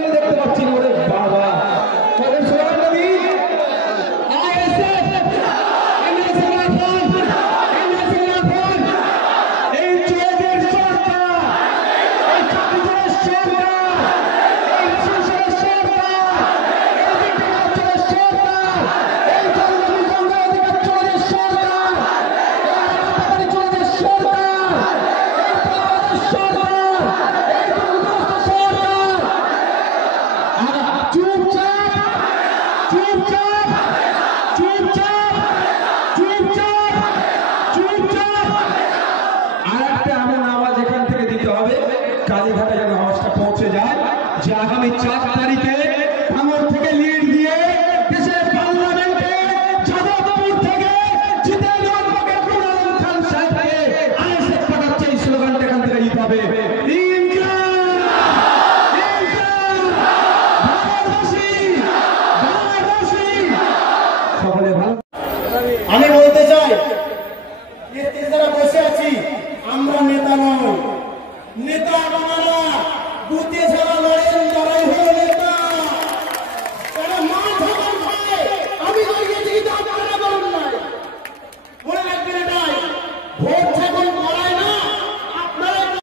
দেখতে পাচ্ছি ওরে বাবা কালীঘাটে যেন আওয়াজটা পৌঁছে যায় যে আগামী 4 তারিখে ভাঙড় থেকে লিড দিয়ে দেশের পার্লামেন্টে যাদবপুর থেকে জিতেন্দ্র খান সাহেবকে আইএসএফ পাঠাচ্ছে এই স্লোগানটা এখান থেকে দিতে হবে। সকলে ভালো। আমি বলতে চাই যারা বসে আছি আমরা নেতা নয়, নেতা বানানো বুথে